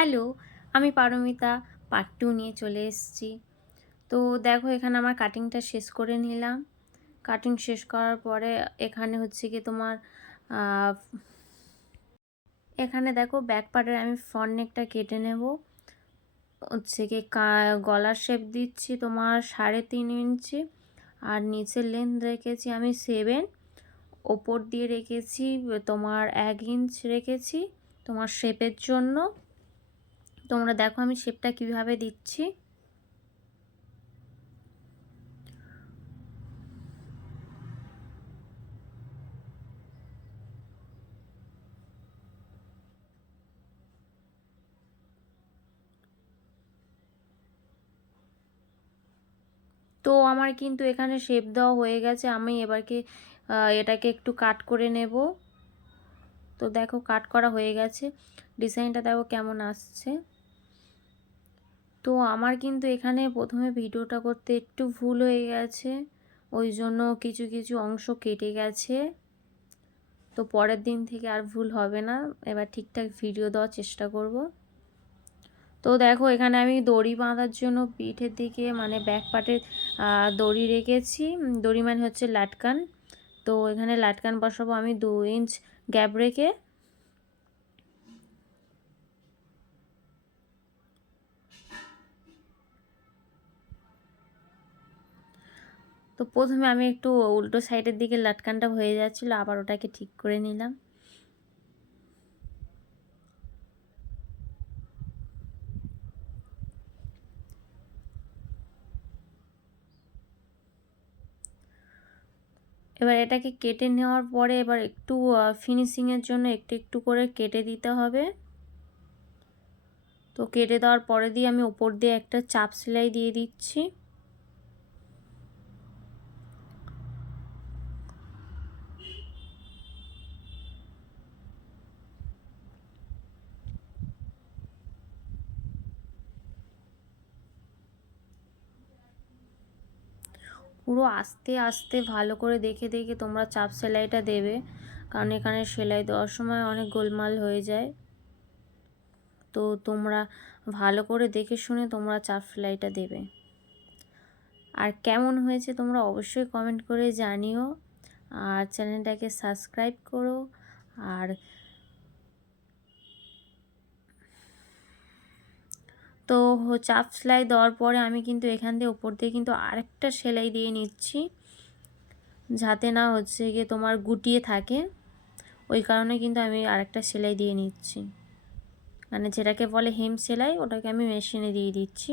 Hello, আমি Paromita part 2 নিয়ে চলে এসেছি। তো দেখো এখানে আমার কাটিংটা শেষ করে নিলাম। কাটিং শেষ করার পরে এখানে হচ্ছে গিয়ে তোমার আ এখানে দেখো ব্যাক পার্টের আমি ফ্রন্ট নেকটা কেটে নেব। হচ্ছে গিয়ে গলার শেপ দিচ্ছি তোমার 3.5 ইঞ্চি আর নিচের লেন্থ রেখেছি আমি 7, ওপর দিয়ে রেখেছি তোমার 1 ইঞ্চ রেখেছি তোমার শেপের জন্য। তোমরা দেখো আমি শেপটা কিভাবে দিচ্ছি। তো আমার কিন্তু এখানে শেপ দেওয়া হয়ে গেছে। আমি এবারকে এটাকে একটু কাট করে নেব। তো দেখো কাট করা হয়ে গেছে, ডিজাইনটা দেখো কেমন আসছে। তো আমার কিন্তু এখানে প্রথমে ভিডিওটা করতে একটু ভুল হয়ে গেছে, ওই জন্য কিছু কিছু অংশ কেটে গেছে। তো পরের দিন থেকে আর ভুল হবে না, এবার ঠিকঠাক ভিডিও দেওয়ার চেষ্টা করব। তো দেখো এখানে আমি দড়ি বাঁধার জন্য পিঠের দিকে মানে ব্যাক পার্টে দড়ি রেখেছি। দড়ি মানে হচ্ছে লাটকান। তো এখানে লাটকান বসাবো আমি 2 ইঞ্চ গ্যাপ রেখে। তো প্রথমে আমি একটু উল্টো সাইডের দিকে লাটকানটা হয়ে যাচ্ছিলো, আবার ওটাকে ঠিক করে নিলাম। এবার এটাকে কেটে নেওয়ার পরে এবার একটু ফিনিশিংয়ের জন্য একটু একটু করে কেটে দিতে হবে। তো কেটে দেওয়ার পরে দিয়ে আমি উপর দিয়ে একটা চাপ সেলাই দিয়ে দিচ্ছি। পুরো আস্তে আস্তে ভালো করে দেখে দেখে তোমরা চাপ সেলাইটা দেবে, কারণ এখানে সেলাই দেওয়ার সময় অনেক গোলমাল হয়ে যায়। তো তোমরা ভালো করে দেখে শুনে তোমরা চাপ সেলাইটা দেবে। আর কেমন হয়েছে তোমরা অবশ্যই কমেন্ট করে জানিও, আর চ্যানেলটাকে সাবস্ক্রাইব করো। আর তো চাপ সেলাই দেওয়ার পরে আমি কিন্তু এখান দিয়ে উপর দিয়ে কিন্তু আরেকটা সেলাই দিয়ে নিচ্ছি, যাতে না হচ্ছে গিয়ে তোমার গুটিয়ে থাকে। ওই কারণে কিন্তু আমি আরেকটা সেলাই দিয়ে নিচ্ছি, মানে যেটাকে বলে হেম সেলাই, ওটাকে আমি মেশিনে দিয়ে দিচ্ছি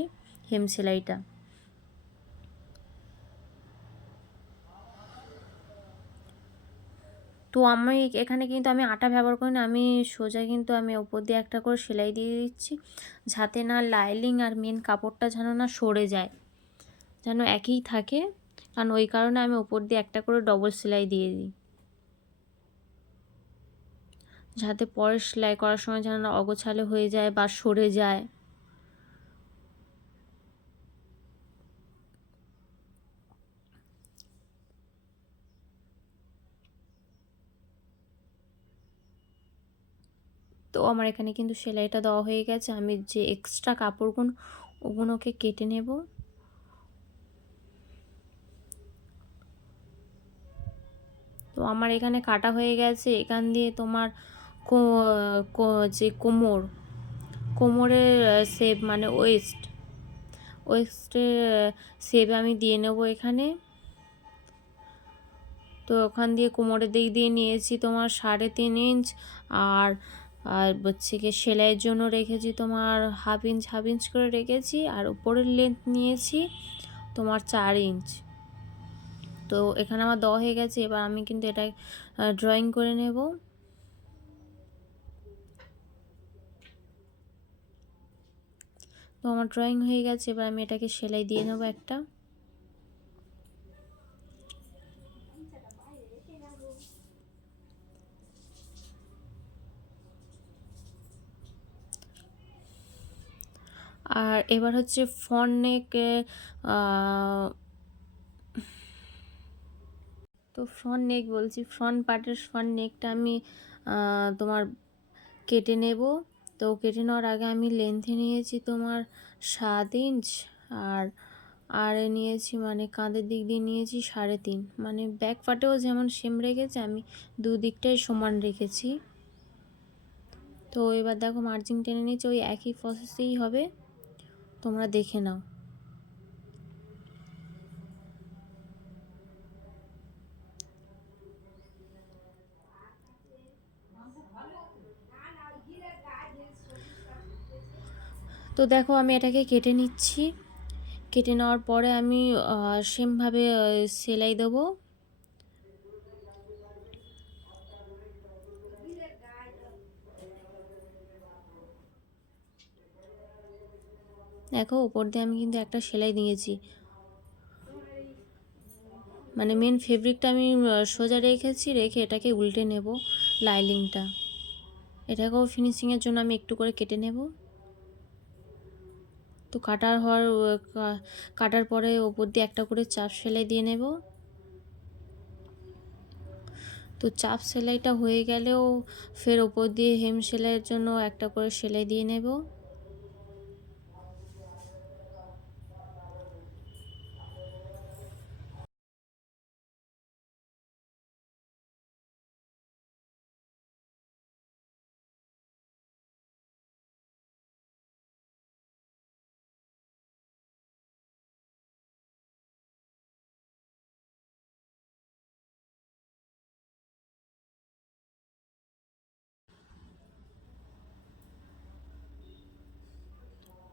হেম সেলাইটা। তো আমি এখানে কিন্তু আমি আটা ব্যবহার করি না, আমি সোজা কিন্তু আমি ওপর দিয়ে একটা করে সেলাই দিয়ে দিচ্ছি, যাতে না লাইনিং আর মেন কাপড়টা যেন না সরে যায়, যেন একই থাকে। কারণ ওই কারণে আমি ওপর দিয়ে একটা করে ডবল সেলাই দিয়ে দিই, যাতে পরে সেলাই করার সময় যেন না অগোছালো হয়ে যায় বা সরে যায়। তো আমার এখানে কিন্তু সেলাইটা দেওয়া হয়ে গেছে, আমি যে এক্সট্রা কাপড়গুলো ওগুলোকে কেটে নেব। তো আমার এখানে কাটা হয়ে গেছে। এখান দিয়ে তোমার যে কোমরের শেপ মানে ওয়েস্টের শেপ আমি দিয়ে নেব এখানে। তো ওখান দিয়ে কোমরের দিক দিয়ে নিয়েছি তোমার 3.5 ইঞ্চ, আর আর হচ্ছে গিয়ে সেলাইয়ের জন্য রেখেছি তোমার হাফ ইঞ্চ করে রেখেছি, আর উপরের লেন্থ নিয়েছি তোমার 4 ইঞ্চ। তো এখানে আমার দেওয়া হয়ে গেছে, এবার আমি কিন্তু এটা ড্রয়িং করে নেব। তো আমার ড্রয়িং হয়ে গেছে, এবার আমি এটাকে সেলাই দিয়ে নেব একটা। আর এবার হচ্ছে ফ্রন্ট নেক। তো ফ্রন্ট নেক বলছি, ফ্রন্ট পার্টের ফ্রন্ট নেকটা আমি তোমার কেটে নেব। তো কেটে নেওয়ার আগে আমি লেন্থে নিয়েছি তোমার 7 ইঞ্চ, আর আর নিয়েছি মানে কাঁধের দিক দিয়ে নিয়েছি 3.5। মানে ব্যাক পার্টেও যেমন সেম রেখেছি, আমি দুদিকটাই সমান রেখেছি। তো এবার দেখো মার্জিন টেনে নিয়েছি, ওই একই প্রসেসেই হবে, তোমরা দেখে নাও। তো দেখো আমি এটাকে কেটে নিচ্ছি। কেটে নেওয়ার পরে আমি সেমভাবে সেলাই দেবো। দেখো উপর দিয়ে আমি কিন্তু একটা সেলাই দিয়েছি, মানে মেন ফেব্রিকটা আমি সোজা রেখেছি, রেখে এটাকে উল্টে নেব লাইনিংটা। এটাকেও ফিনিশিংয়ের জন্য আমি একটু করে কেটে নেব। তো কাটার পরে ওপর দিয়ে একটা করে চাপ সেলাই দিয়ে নেব। তো চাপ সেলাইটা হয়ে গেলেও ফের ওপর দিয়ে হেম সেলাইয়ের জন্য একটা করে সেলাই দিয়ে নেব।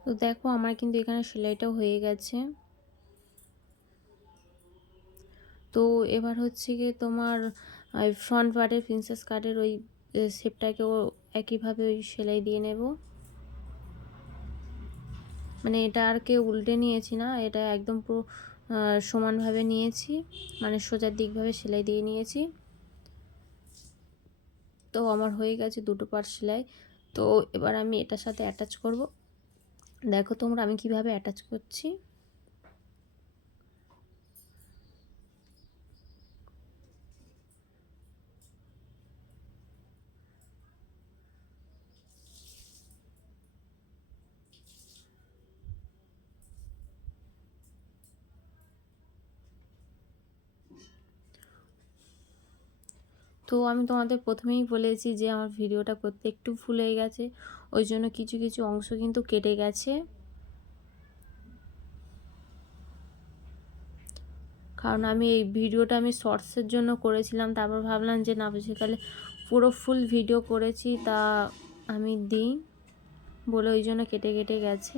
তো দেখো আমার কিন্তু এখানে সেলাইটাও হয়ে গেছে। তো এবার হচ্ছে গিয়ে তোমার ফ্রন্ট পার্টের প্রিন্সেস কাটের ওই শেপটাকেও একইভাবে ওই সেলাই দিয়ে নেব। মানে এটা আর কেউ উল্টে নিয়েছি না, এটা একদম পুরো সমানভাবে নিয়েছি, মানে সোজার দিকভাবে সেলাই দিয়ে নিয়েছি। তো আমার হয়ে গেছে দুটো পার্ট সেলাই। তো এবার আমি এটার সাথে অ্যাটাচ করব। দেখো তোমরা আমি কিভাবে অ্যাটাচ করছি। তো আমি তোমাদের প্রথমেই বলেছি যে আমার ভিডিওটা করতে একটু ভুল হয়ে গেছে, ওই জন্য কিছু কিছু অংশ কিন্তু কেটে গেছে। কারণ আমি এই ভিডিওটা আমি শর্টসের জন্য করেছিলাম, তারপর ভাবলাম যে না বুঝে তাহলে পুরো ফুল ভিডিও করেছি তা আমি দিই বলে ওই জন্য কেটে কেটে গেছে।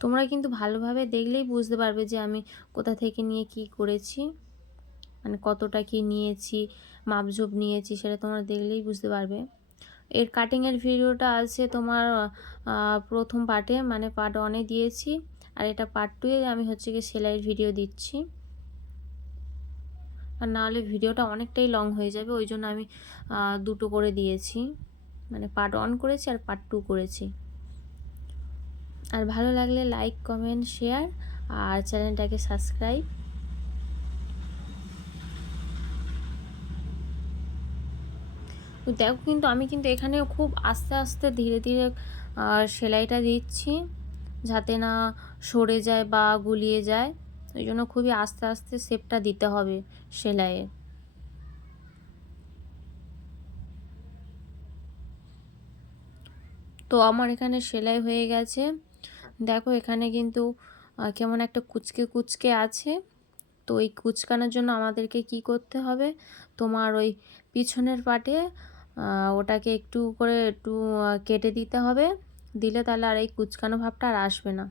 তোমরা কিন্তু ভালোভাবে দেখলেই বুঝতে পারবে যে আমি কোথা থেকে নিয়ে কি করেছি, মানে কতটা কি নিয়েছি, মাপঝোপ নিয়েছি, সেটা তোমরা দেখলেই বুঝতে পারবে। এর কাটিংয়ের ভিডিওটা আছে তোমার প্রথম পার্টে, মানে পার্ট 1-এ দিয়েছি, আর এটা পার্ট 2-এ আমি হচ্ছে কি সেলাইয়ের ভিডিও দিচ্ছি। আর নাহলে ভিডিওটা অনেকটাই লং হয়ে যাবে, ওই জন্য আমি দুটো করে দিয়েছি, মানে পার্ট 1 করেছি আর পার্ট 2 করেছি। আর ভালো লাগলে লাইক, কমেন্ট, শেয়ার আর চ্যানেলটাকে সাবস্ক্রাইব। তো দেখো কিন্তু আমি কিন্তু এখানেও খুব আস্তে আস্তে ধীরে ধীরে সেলাইটা দিচ্ছি, যাতে না সরে যায় বা গুলিয়ে যায়, ওই জন্য খুবই আস্তে আস্তে শেপটা দিতে হবে সেলাইয়ের। তো আমার এখানে সেলাই হয়ে গেছে। দেখো এখানে কিন্তু কেমন একটা কুচকে কুচকে আছে। তো এই কুচকানোর জন্য আমাদেরকে কি করতে হবে, তোমার ওই পিছনের পাটে ওটাকে একটু করে একটু কেটে দিতে হবে, দিলে তাহলে আর এই কুচকানো ভাবটা আর আসবে না।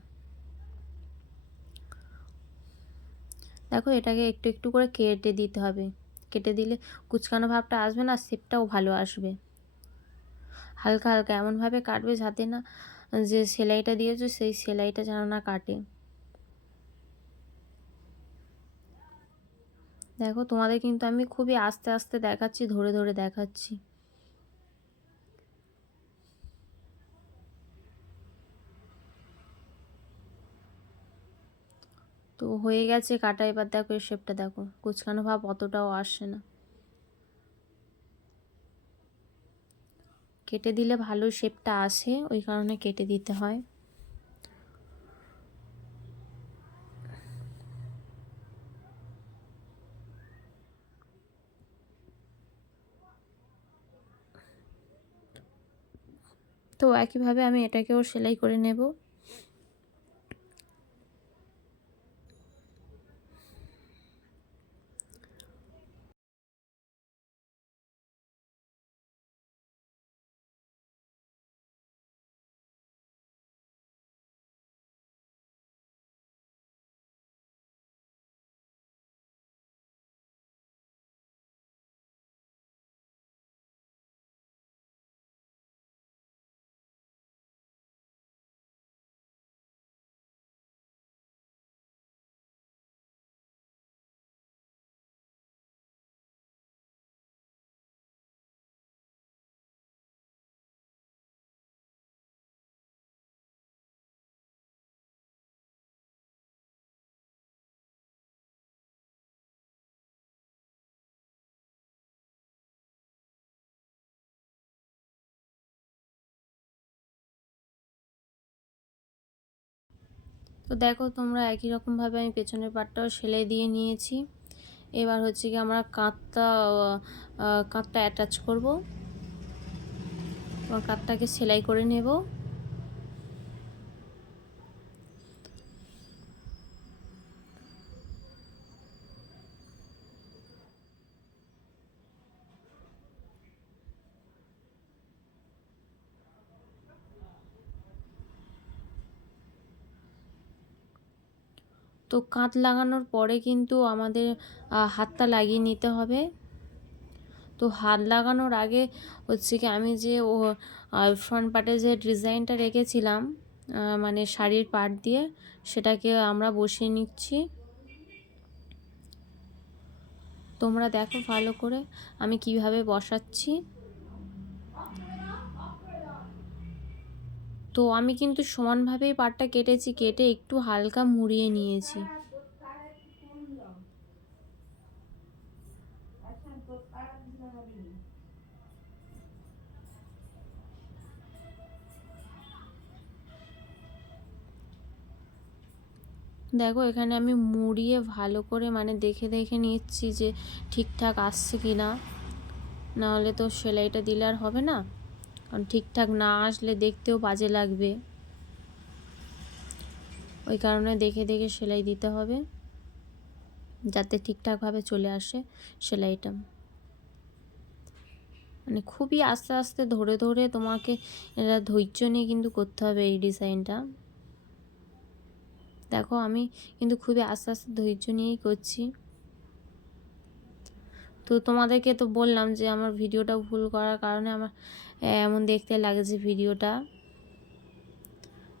দেখো এটাকে একটু একটু করে কেটে দিতে হবে, কেটে দিলে কুচকানো ভাবটা আসবে না, শেপটাও ভালো আসবে। হালকা হালকা এমনভাবে কাটবে যাতে না যে সেলাইটা দিয়েছো সেই সেলাইটা যেন না কাটে। দেখো তোমাদের কিন্তু আমি খুবই আস্তে আস্তে দেখাচ্ছি, ধরে ধরে দেখাচ্ছি। তো হয়ে গেছে কাটা। এবার দেখো এই শেপটা দেখো, কুচকানো ভাব অতটাও আসছে না। কেটে দিলে ভালো শেপটা আসে, ওই কারণে কেটে দিতে হয়। তো একইভাবে আমি এটাকেও সেলাই করে নেব। তো দেখো তোমরা একই রকমভাবে আমি পেছনের পাটটাও সেলাই দিয়ে নিয়েছি। এবার হচ্ছে কি আমরা কাঁধটা অ্যাটাচ করব। তোমার কাঁধটাকে সেলাই করে নেব। তো কাঁধ লাগানোর পরে কিন্তু আমাদের হাতটা লাগিয়ে নিতে হবে। তো হাত লাগানোর আগে হচ্ছে কি আমি যে ফ্রন্ট পার্টে যে ডিজাইনটা রেখেছিলাম মানে শাড়ির পাট দিয়ে, সেটাকে আমরা বসিয়ে নিচ্ছি। তোমরা দেখো ভালো করে আমি কিভাবে বসাচ্ছি। তো আমি কিন্তু সমানভাবেই পাটটা কেটেছি, কেটে একটু হালকা মুড়িয়ে নিয়েছি। দেখো এখানে আমি মুড়িয়ে ভালো করে মানে দেখে দেখে নিচ্ছি যে ঠিকঠাক আসছে কি না, নাহলে তো সেলাইটা দিলে আর হবে না, কারণ ঠিকঠাক না আসলে দেখতেও বাজে লাগবে। ওই কারণে দেখে দেখে সেলাই দিতে হবে, যাতে ঠিকঠাকভাবে চলে আসে সেলাইটা। মানে খুবই আস্তে আস্তে ধরে ধরে তোমাকে এটা ধৈর্য নিয়ে কিন্তু করতে হবে এই ডিজাইনটা। দেখো আমি কিন্তু খুবই আস্তে আস্তে ধৈর্য নিয়েই করছি। তো তোমাদেরকে তো বললাম যে আমার ভিডিওটা ভুল করার কারণে আমার এমন দেখতে লাগছে ভিডিওটা,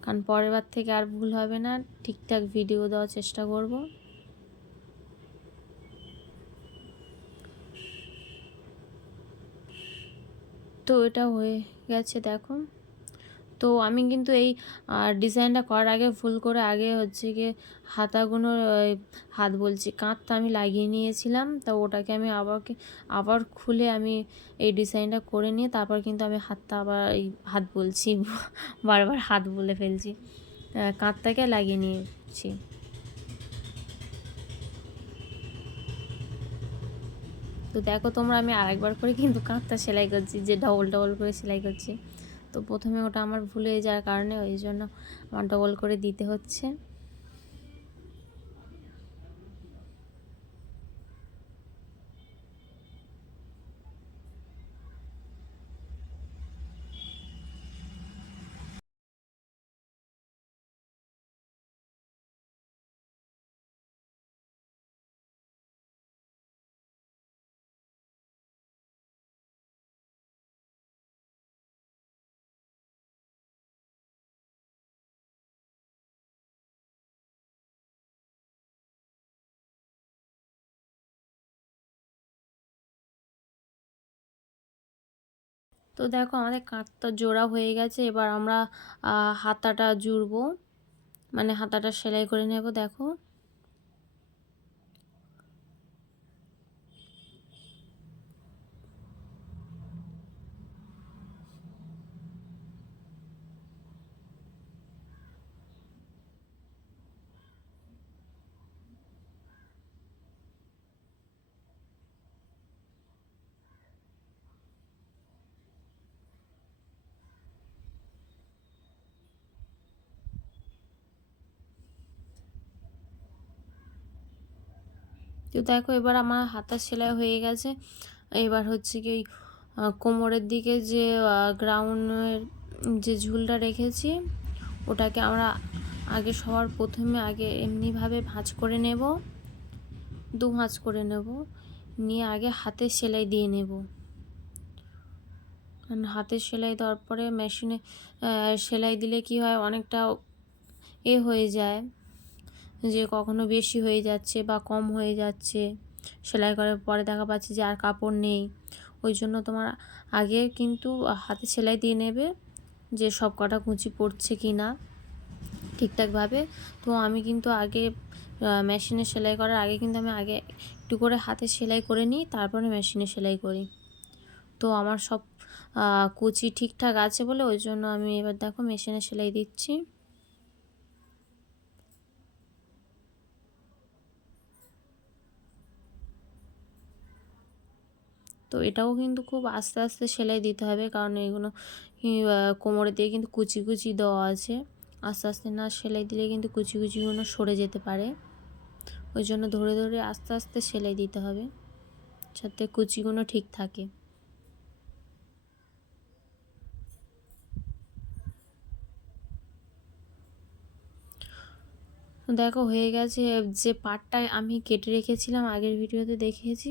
কারণ পরের বার থেকে আর ভুল হবে না, ঠিকঠাক ভিডিও দেওয়ার চেষ্টা করব। তো এটা হয়ে গেছে দেখো। তো আমি কিন্তু এই ডিজাইনটা করার আগে ভুল করে আগে হচ্ছে গিয়ে হাতাগুলো, হাত বলছি, কাঁধটা আমি লাগিয়ে নিয়েছিলাম। তো ওটাকে আমি আবার খুলে আমি এই ডিজাইনটা করে নিয়ে তারপর কিন্তু আমি হাতটা আবার এই হাত বলছি বারবার হাত বলে ফেলছি, কাঁধটাকে লাগিয়ে নিয়েছি। তো দেখো তোমরা আমি আরেকবার করে কিন্তু কাঁধটা সেলাই করছি, যে ডবল ডবল করে সেলাই করছি। তো প্রথমে ওটা আমার ভুল হয়ে যাওয়ার কারণে ওই জন্য আমার ডবল করে দিতে হচ্ছে। তো দেখো আমাদের কাঁধটা জোড়া হয়ে গেছে। এবার আমরা হাতাটা জুড়বো, মানে হাতাটা সেলাই করে নেব। দেখো তো দেখো এবার আমার হাতার সেলাই হয়ে গেছে। এবার হচ্ছে কি কোমরের দিকে যে গ্রাউন্ডের যে ঝুলটা রেখেছি ওটাকে আমরা আগে সবার প্রথমে এমনিভাবে ভাঁজ করে নেব, দু ভাঁজ করে নেব, নিয়ে আগে হাতের সেলাই দিয়ে নেব। কারণ হাতের সেলাই দেওয়ার পরে মেশিনে সেলাই দিলে কি হয়, অনেকটা হয়ে যায় যে কখনো বেশি হয়ে যাচ্ছে বা কম হয়ে যাচ্ছে, সেলাই করার পরে দেখা পাচ্ছে যে আর কাপড় নেই। ওই জন্য তোমার আগে কিন্তু হাতে সেলাই দিয়ে নেবে যে সব কটা কুঁচি পড়ছে কি না ঠিকঠাকভাবে। তো আমি কিন্তু আগে মেশিনে সেলাই করার আগে কিন্তু আমি আগে একটু করে হাতে সেলাই করে নিই, তারপরে মেশিনে সেলাই করি। তো আমার সব কুচি ঠিকঠাক আছে বলে ওই জন্য আমি এবার দেখো মেশিনে সেলাই দিচ্ছি। তো এটাও কিন্তু খুব আস্তে আস্তে সেলাই দিতে হবে, কারণ এগুলো কোমরে দিয়ে কিন্তু কুচি কুচি দেওয়া আছে। আস্তে আস্তে না সেলাই দিলে কিন্তু কুচি কুচিগুলো সরে যেতে পারে। ওই জন্য ধরে ধরে আস্তে আস্তে সেলাই দিতে হবে যাতে কুচিগুলো ঠিক থাকে। দেখো হয়ে গেছে। যে পাটটা আমি কেটে রেখেছিলাম আগের ভিডিওতে দেখিয়েছি,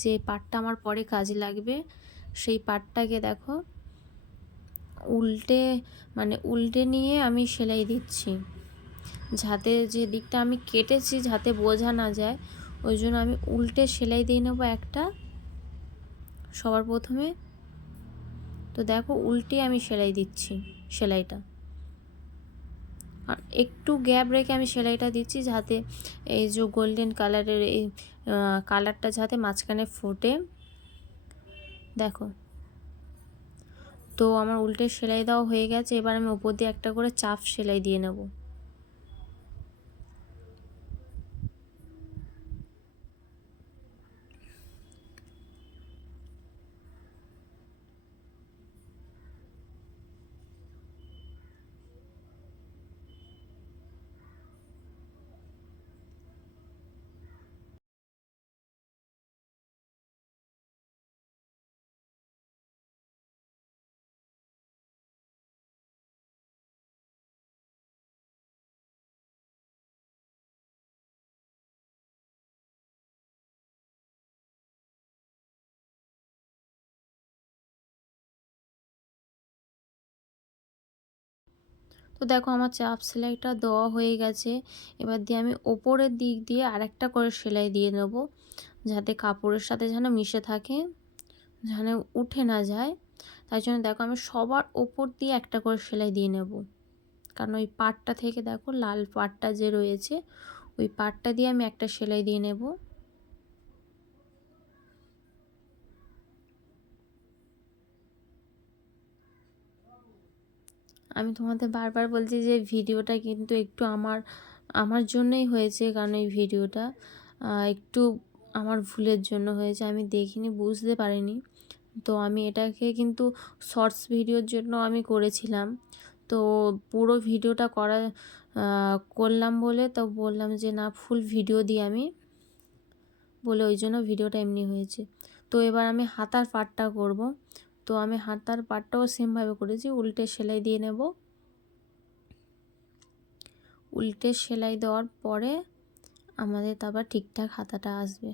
যে পাটটা আমার পরে কাজে লাগবে, সেই পাটটাকে দেখো উল্টে উল্টে নিয়ে আমি সেলাই দিচ্ছি, যাতে যে দিকটা আমি কেটেছি যাতে বোঝা না যায়। ওই জন্য আমি উল্টে সেলাই দিয়ে নেবো একটা সবার প্রথমে। তো দেখো উল্টে আমি সেলাই দিচ্ছি সেলাইটা, আর একটু গ্যাপ রেখে আমি সেলাইটা দিচ্ছি যাতে এই যে গোল্ডেন কালারের এই কালারটা যাতে মাঝখানে ফোটে। দেখো তো আমার উল্টে সেলাই দেওয়া হয়ে গেছে। এবার আমি উপর দিয়ে একটা করে চাপ সেলাই দিয়ে নেব। তো দেখো আমার চাপ সেলাইটা দেওয়া হয়ে গেছে। এবার দিয়ে আমি ওপরের দিক দিয়ে আরেকটা করে সেলাই দিয়ে নেব, যাতে কাপড়ের সাথে যেন মিশে থাকে, যেন উঠে না যায়। তাই জন্য দেখো আমি সবার ওপর দিয়ে একটা করে সেলাই দিয়ে নেব, কারণ ওই পাটটা থেকে দেখো লাল পাটটা যে রয়েছে ওই পাটটা দিয়ে আমি একটা সেলাই দিয়ে নেব। আমি তোমাদের বারবার বলছি যে ভিডিওটা কিন্তু একটু আমার জন্যই হয়েছে, কারণ এই ভিডিওটা একটু আমার ভুলের জন্য হয়েছে, আমি দেখিনি, বুঝতে পারিনি। তো আমি এটাকে কিন্তু শর্টস ভিডিওর জন্য আমি করেছিলাম। তো পুরো ভিডিওটা করলাম বলে তো বললাম যে না ফুল ভিডিও দিই আমি বলে, ওই জন্য ভিডিওটা এমনি হয়েছে। তো এবার আমি হাতার পাটটা করব। তো আমি হাতার পাটটাও সেমভাবে করেছি, উল্টে সেলাই দিয়ে নেব। উল্টে সেলাই দেওয়ার পরে আমাদের তারপর ঠিকঠাক হাতাটা আসবে।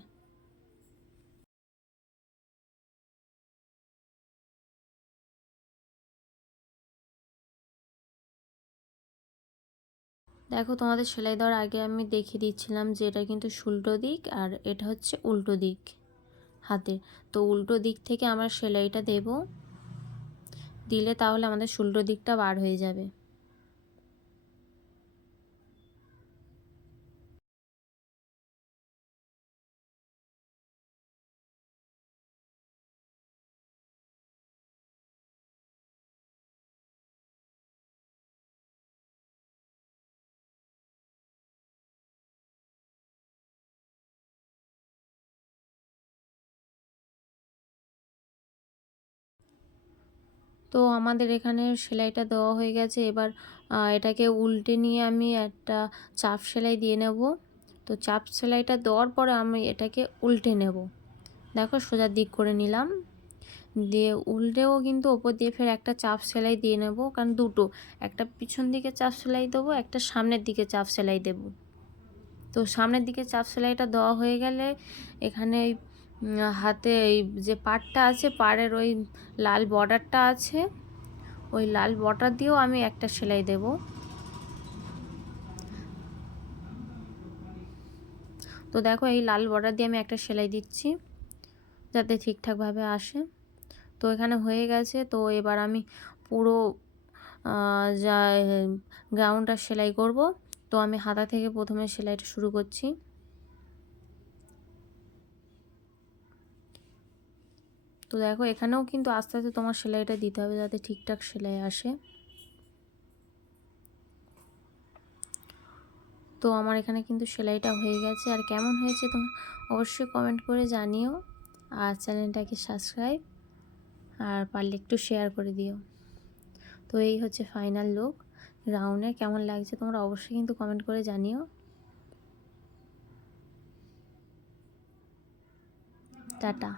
দেখো তোমাদের সেলাই দেওয়ার আগে আমি দেখিয়ে দিচ্ছিলাম যে এটা কিন্তু উল্টো দিক আর এটা হচ্ছে উল্টো দিক হাতের। তো উল্টো দিক থেকে আমরা সেলাইটা দেব, দিলে তাহলে আমাদের উল্টো দিকটা বার হয়ে যাবে। তো আমাদের এখানে সেলাইটা দেওয়া হয়ে গেছে। এবার এটাকে উল্টে নিয়ে আমি একটা চাপ সেলাই দিয়ে নেব। তো তো চাপ সেলাইটা দেওয়ার পরে আমি এটাকে উল্টে নেব। দেখো সোজা দিক করে নিলাম, দিয়ে উল্টেও কিন্তু ওপর দিয়ে ফের একটা চাপ সেলাই দিয়ে নেব, কারণ দুটো, একটা পিছন দিকে চাপ সেলাই দেবো, একটা সামনের দিকে চাপ সেলাই দেব। তো সামনের দিকে চাপ সেলাইটা দেওয়া হয়ে গেলে এখানে হাতে এই যে পাড়টা আছে, পাড়ের ওই লাল বর্ডারটা আছে, ওই লাল বর্ডার দিয়েও আমি একটা সেলাই দেব। তো দেখো এই লাল বর্ডার দিয়ে আমি একটা সেলাই দিচ্ছি যাতে ঠিকঠাকভাবে আসে। তো এখানে হয়ে গেছে। তো এবার আমি পুরো যা গাউনটা সেলাই করব। তো আমি হাতা থেকে প্রথমে সেলাইটা শুরু করছি। তো দেখো এখানেও কিন্তু আস্তে আস্তে তোমার সেলাইটা দিতে হবে যাতে ঠিকঠাক সেলাই আসে। তো আমার এখানে কিন্তু সেলাইটা হয়ে গেছে। আর কেমন হয়েছে তোমরা অবশ্যই কমেন্ট করে জানিও, আর চ্যানেলটাকে সাবস্ক্রাইব আর পারলে একটু শেয়ার করে দিও। তো এই হচ্ছে ফাইনাল লুক গাউনের। কেমন লাগছে তোমরা অবশ্যই কিন্তু কমেন্ট করে জানিও। টাটা।